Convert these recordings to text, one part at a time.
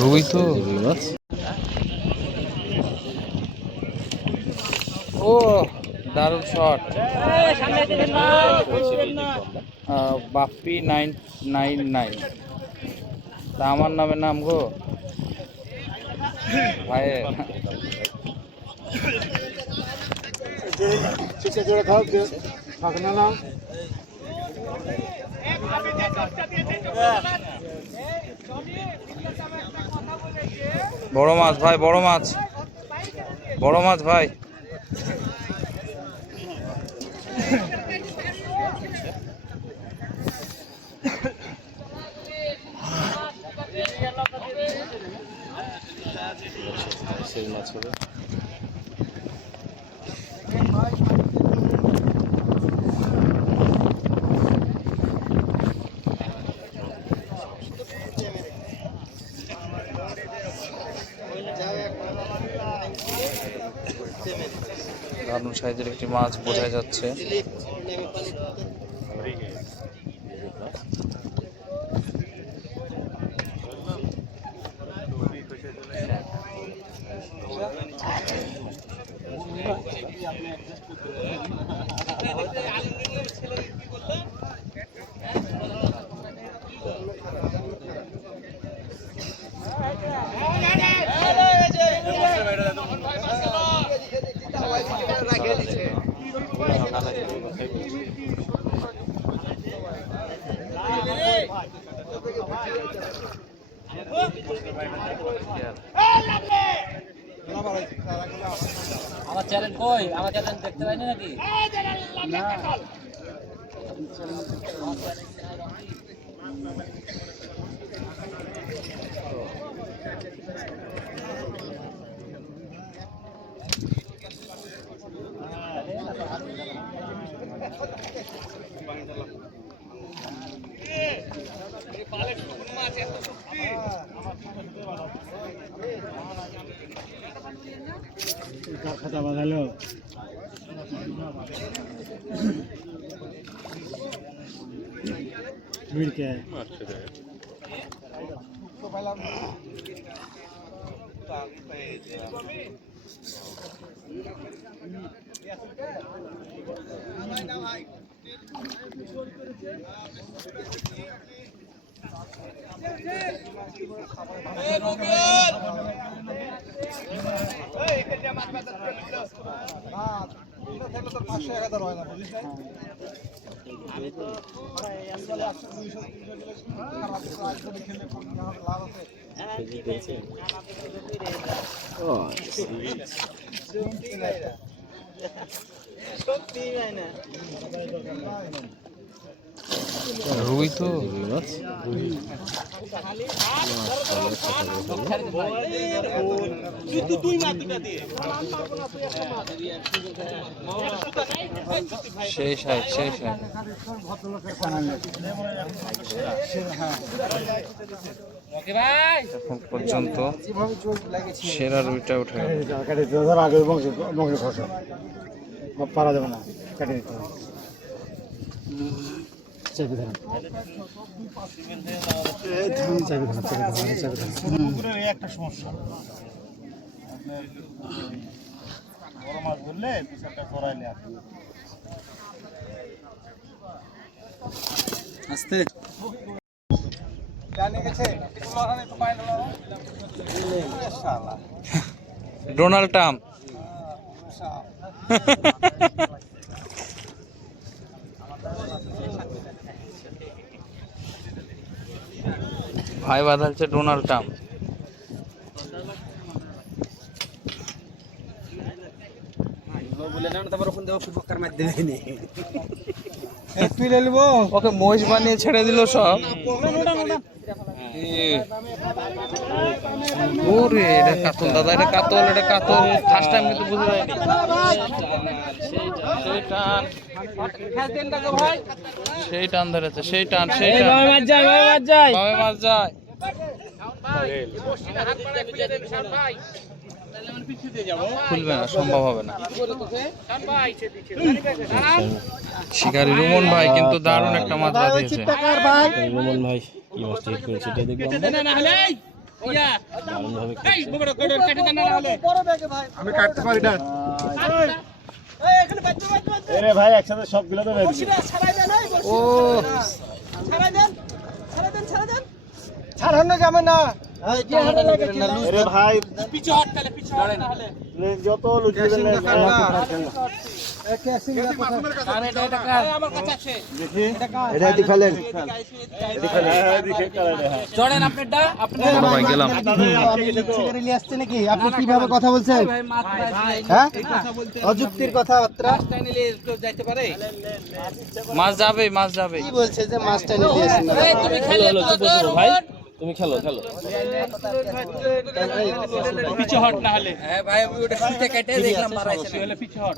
রুই তো ও দারুণ শট। বাপ্পি 999 তা আমার নামে নাম গো ভাই। বড় মাছ ভাই, বড় মাছ, বড় মাছ ভাই। দারুণ সাইজের একটি মাছ বোঝা যাচ্ছে। আমার চ্যানেল কই? আমার চ্যানেল দেখতে পাইনি নাকি? না খাতা বাঁধালো ভিড়কে রুই তো সেই সাইজ, সেই সাইজ। এখন পর্যন্ত সেরা রুইটা উঠে পারা যাবে না, কাটে নিতে হবে। একটা সমস্যা বড় মাছ ধরলে পিছনটা চড়াইলে আস্তে ডোনাল্ড ট্রাম্প। ভাই বাঁধাচ্ছে ডোনাল্ড ট্রাম্প। ওকে মহিষ বানিয়ে ছেড়ে দিল সব। ওরে এটা কাতল দাদা, এটা কাতল, এটা কাতল। ফার্স্ট টাইম কিন্তু বুঝে যায়নি। সেই টান ধরেছে, সেই টান, সেই টান। মাছ যায়। খুলবে না, সম্ভব হবে না। শিকারি রুমন ভাই কিন্তু দারুণ একটা মাছ বাঁধিয়েছে। রুমন ভাই কি মাছটা হিট করেছে এটা দেখলাম আমি কাটতে পারি না এরে ভাই একসাথে সবগুলো তো বেঁধেছে ও ছাড়ানো যাবে না এরে ভাই পিছু হট তাহলে পিছু হট না হলে যত লুকিয়ে দিলেন আমার কাছে আছে দেখি এটা এদি ফেলেন এদি ফেলেন দেখি কালারে হ্যাঁ জড়েন আপনারটা আপনার বড় ভাই গেলাম। নিয়ে আসছে নাকি আপনি কিভাবে কথা বলছেন ভাই মাছ ভাই হ্যাঁ অযুক্তির কথাবার্তা নিলে যাইতে পারে মাছ যাবে মাছ যাবে। কি বলছে যে মাছটা নিয়ে দিয়েছেন না এই তুমি খেলে তো ভাই তুমি খেলো খেলো পিছু হট না হলে হ্যাঁ ভাই আমি ওটা খুঁটে কেটে দেখলাম মারাইছে হলে পিছু হট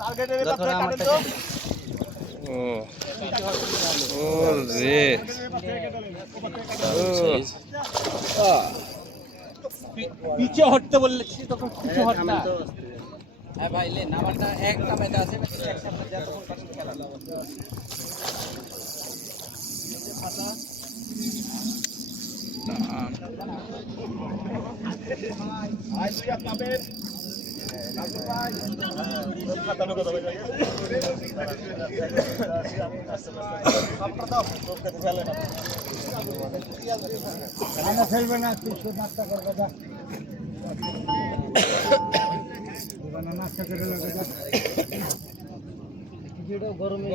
ও ও রে পিছু হটতে বলছি তখন পিছু হট না হ্যাঁ ভাই লে নামাটা এক নামাটা আছে এক সামনে যা তখন পাশে খেলা ফেলবে না নাস্তা করবে নাস্তা করে গরমে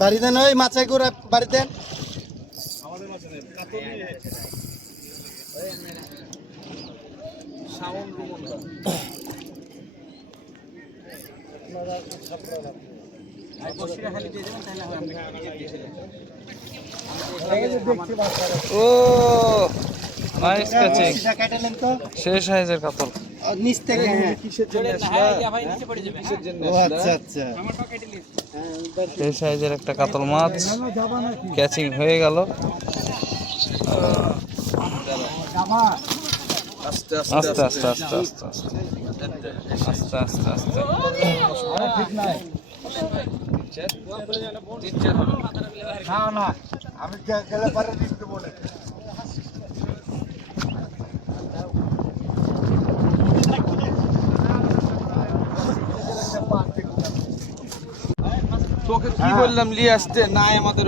বাড়ি দেন ওই মাছাই করে বাড়ি দেন ও নাইস ক্যাচিং। কাটালেন তো শেষ সাইজের কাতল। নিচ থেকে কিসের জন্য ভাই নিচে পড়ে যাবে ও আচ্ছা আচ্ছা সেই সাইজের একটা কাতল মাছ ক্যাচিং হয়ে গেল। আস্তে আস্তে আস্তে আস্তে আস্তে আস্তে আস্তে আস্তে ঠিক নাই না না আমি গেলে পরে দিতে বলে তোকে কি বললাম নিয়ে আসতে নাই আমাদের